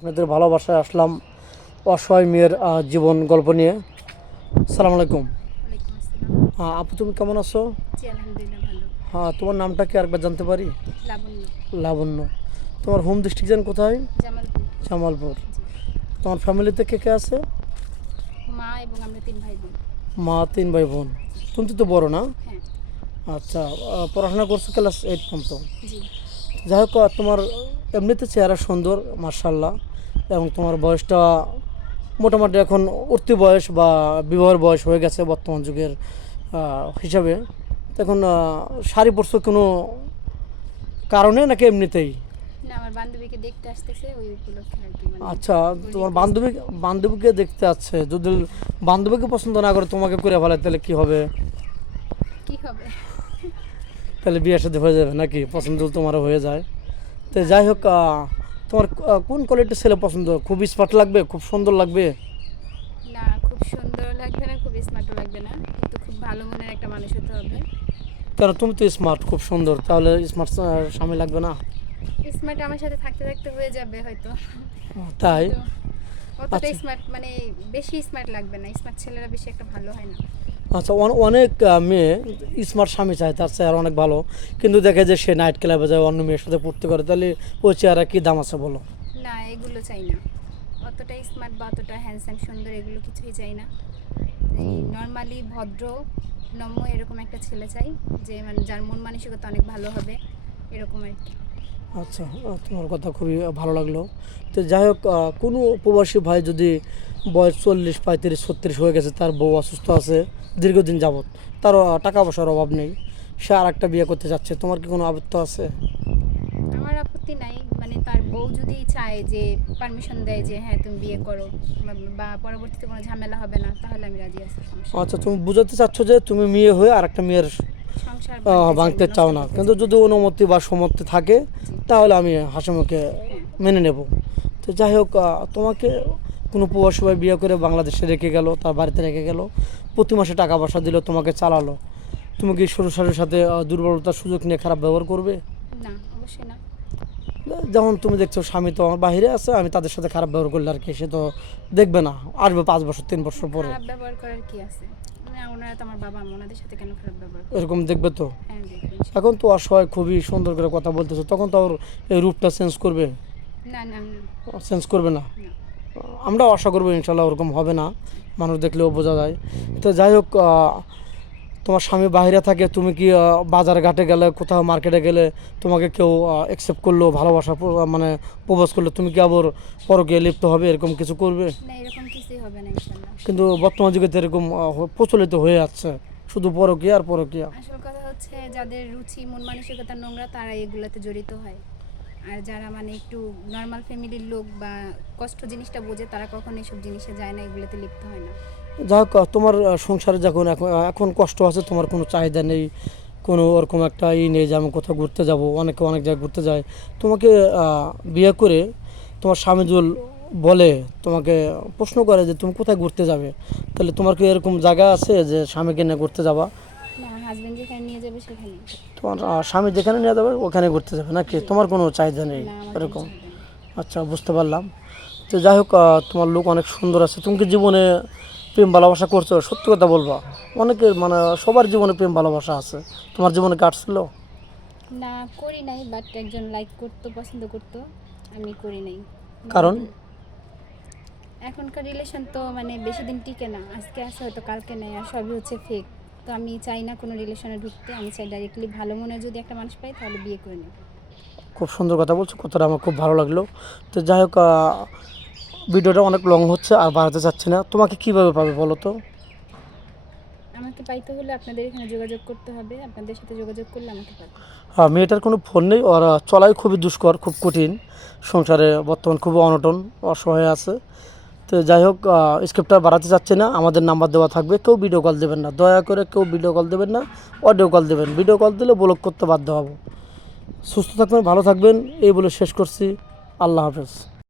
আপনাদের ভালোবাসায় আসলাম অসহায় মেয়ের জীবন গল্প নিয়ে। সালাম আলাইকুম। ওয়ালাইকুম আসসালাম। আপু, তুমি কেমন আছো? জি, আলহামদুলিল্লাহ ভালো। হ্যাঁ, তোমার নামটা কি আরেকবার জানতে পারি? লাবণ্য। লাবণ্য। তোমার হোম ডিস্ট্রিক্ট যেন কোথায়? জামালপুর। জামালপুর। জি। তোমার ফ্যামিলিতে কে কে আছে? মা এবং আমরা 3 ভাই বোন। মা, 3 ভাই বোন। তুমি তো বড় না? হ্যাঁ। আচ্ছা। পড়াশোনা করছো ক্লাস 8 পর্যন্ত? জি। যাই হোক, তোমার এমনিতে চেহারা সুন্দর মার্শাল্লাহ, এবং তোমার বয়সটা মোটামুটি এখন উঠতি বয়স বা বিবাহের বয়স হয়ে গেছে বর্তমান যুগের হিসাবে। তো এখন শাড়ি পরছো কোনো কারণে নাকি এমনিতেই? না, আমার বান্ধবীকে দেখতে আসতেছে ওই উপলক্ষে আর কি, মানে আচ্ছা, ওর তোমার request বান্ধবীকে দেখতে আছে, যদি বান্ধবীকে পছন্দ না করে তোমাকে করে ফেলে তাহলে কি হবে? কি হবে? তাহলে বিয়ের সাথে হয়ে যাবে নাকি? পছন্দ তোমারও হয়ে যায়। তো যাই হোক, তোমার কোন কোয়ালিটির ছেলে পছন্দ? খুব স্মার্ট লাগবে, খুব সুন্দর লাগবে? না, খুব সুন্দর লাগবে না, খুব স্মার্টও লাগবে না, কিন্তু খুব ভালো মনের একটা মানুষ হতে হবে। কেন, তুমি তো স্মার্ট, খুব সুন্দর, তাহলে স্মার্ট স্বামী লাগবে না? স্মার্ট আমার সাথে থাকতে থাকতে হয়ে যাবে হয়তো, তাই? কিন্তু অতটা আচ্ছা। স্মার্ট মানে বেশি স্মার্ট লাগবে না। স্মার্ট ছেলেরা বেশি একটা ভালো হয় না। আচ্ছা, অনেক মেয়ে স্মার্ট স্বামী চায়, তার চেহারা অনেক ভালো, কিন্তু দেখে যে সে নাইট ক্লাবে যায়, অন্য মেয়ের সাথে পড়তে করে, তাহলে ওই চেহারা কি দাম আছে বলো? না, এগুলো চাই না। অতটা স্মার্ট বা অতটা হ্যান্ডসাম সুন্দর এগুলো কিছুই চাই না। নর্মালি ভদ্র, নম্র এরকম একটা ছেলে চাই, যে মানে যার মন মানসিকতা অনেক ভালো হবে, এরকম আর কি। আচ্ছা, তোমার কথা খুবই ভালো লাগলো। তো যাই হোক, কোনো প্রবাসী ভাই যদি বয়স 40, 35, 36 হয়ে গেছে, তার বউ অসুস্থ আছে দীর্ঘদিন যাবৎ, তার টাকা পয়সার অভাব নেই, সে আর একটা বিয়ে করতে যাচ্ছে, তোমার কি কোনো আপত্তি আছে? আমার আপত্তি নাই, মানে তার বউ যদি চায়, যে পারমিশন দেয় যে হ্যাঁ তুমি বিয়ে করো, বা পরবর্তীতে কোনো ঝামেলা হবে না, তাহলে আমি রাজি আছি, সমস্যা নেই। আচ্ছা, তুমি বুঝাতে চাচ্ছ যে তুমি মেয়ে হয়ে আর একটা মেয়ের সংসার ভাঙতে চাই ভাঙতে না, চাও নষ্ট না, করতে কিন্তু চাই না। যদি অনুমতি বা সম্মতি থাকে জি। তাহলে আমি হাসিমুখে হ্যাঁ। মেনে নেব। তো যাই হোক, তোমাকে কোনো প্রবাসী ভাই বিয়ে করে বাংলাদেশে রেখে গেল, তার বাড়িতে রেখে গেল, প্রতি মাসে টাকা পয়সা দিল, তোমাকে চালালো, তুমি কি শ্বশুরের সাথে দুর্বলতার সুযোগ নিয়ে খারাপ ব্যবহার করবে? না, অবশ্যই না। যেমন তুমি দেখছো স্বামী তো আমার বাইরে আছে, আমি তাদের সাথে খারাপ ব্যবহার করলে আর কি, সে তো দেখবে না, আসবে 5 বছর 3 বছর পরে, খারাপ ব্যবহার করার কি আছে? মানে ওনারা তো আমার বাবা মা, ওনাদের সাথে কেন খারাপ ব্যবহার করব? এরকম দেখবে তো। হ্যাঁ, দেখবেন। এখন তো অসহায়, খুবই সুন্দর করে কথা বলতেছো, তখন তো ওর এই রূপটা চেঞ্জ করবে? না না না। চেঞ্জ করবে না? না। আমরা আশা করবো ইনশাল্লাহ ওরকম হবে না, মানুষ দেখলেও বোঝা যায়। তো যাই হোক, তোমার স্বামী বাইরে থাকে, তুমি কি বাজার ঘাটে গেলে, কোথাও মার্কেটে গেলে, তোমাকে কেউ অ্যাকসেপ্ট করলো, ভালোবাসা মানে প্রপোজ করলো, তুমি কি আবার পরকীয়ায় লিপ্ত হবে, এরকম কিছু করবে? না, এরকম কিছুই হবে না ইনশাল্লাহ। কিন্তু বর্তমান যুগে তো এরকম প্রচলিত হয়ে যাচ্ছে, শুধু পরকীয়া আর পরকীয়া। আসল কথা হচ্ছে, যাদের রুচি মন মানসিকতা নোংরা তারা এগুলোতে জড়িত হয়। আর যারা মানে একটু নর্মাল ফ্যামিলির লোক বা কষ্ট জিনিসটা বোঝে, তারা কখনো এসব জিনিসে যায় না, এগুলোতে লিপ্ত হয় না। যাই হোক, তোমার সংসারে যখন এখন কষ্ট আছে, তোমার কোনো চাহিদা নেই, কোনো ওরকম একটা নেই যে আমি কোথাও ঘুরতে যাব, অনেকে অনেক জায়গায় ঘুরতে যায়, তোমাকে বিয়ে করে তোমার স্বামী যদি বলে, তোমাকে প্রশ্ন করে যে তুমি কোথায় ঘুরতে যাবে, তাহলে তোমার কি এরকম জায়গা আছে যে স্বামীকে নিয়ে ঘুরতে যাবা? না, হাজবেন্ড যেখানে নিয়ে যাবে সেখানে। তোমার স্বামী যেখানে নিয়ে যাবে ওখানে ঘুরতে যাবে নাকি? তোমার কোনো চাহিদা নেই না, আমার কোনো এরকম? চাহিদা নেই। আচ্ছা, বুঝতে পারলাম। তো যাই হোক, তোমার লোক অনেক সুন্দর আছে, তুমি কি জীবনে প্রেম ভালোবাসা করছো? সত্যি কথা বলবা, অনেকের মানে সবার জীবনে প্রেম ভালোবাসা আছে, তোমার জীবনে কাটছিল? না, করি নাই, বাট একজন লাইক করতো, পছন্দ করতো, আমি করি নাই। কারণ? এখনকার রিলেশন তো মানে বেশি দিন টিকে না, আজকে আছে হয়তো কালকে নেই, আর সবই হচ্ছে ফেক। তো আমি চাই না কোনো রিলেশনে ঢুকতে, আমি চাই ডাইরেক্টলি ভালো মনে যদি একটা মানুষ পাই তাহলে বিয়ে করে নেব। খুব সুন্দর কথা বলছো, কথাটা আমার খুব ভালো লাগলো। তো যাই হোক, ভিডিওটা অনেক লং হচ্ছে, আর বাড়াতে চাচ্ছি না, তোমাকে কীভাবে পাবে বলো তো? আমাকে পাইতে হলে আপনাদের এখানে যোগাযোগ করতে হবে, আপনাদের সাথে যোগাযোগ করলে আমাকে পাবে। হ্যাঁ, মেয়েটার কোনো ফোন নেই, ওর চলাই খুবই দুষ্কর, খুব কঠিন, সংসারে বর্তমান খুব অনটন, অসহায় আছে। তো যাই হোক, স্ক্রিপ্টটা বাড়াতে চাচ্ছি না, আমাদের নাম্বার দেওয়া থাকবে, কেউ ভিডিও কল দেবেন না, দয়া করে কেউ ভিডিও কল দেবেন না, অডিও কল দেবেন, ভিডিও কল দিলে ব্লক করতে বাধ্য হব। সুস্থ থাকবেন, ভালো থাকবেন, এই বলে শেষ করছি। আল্লাহ হাফেজ।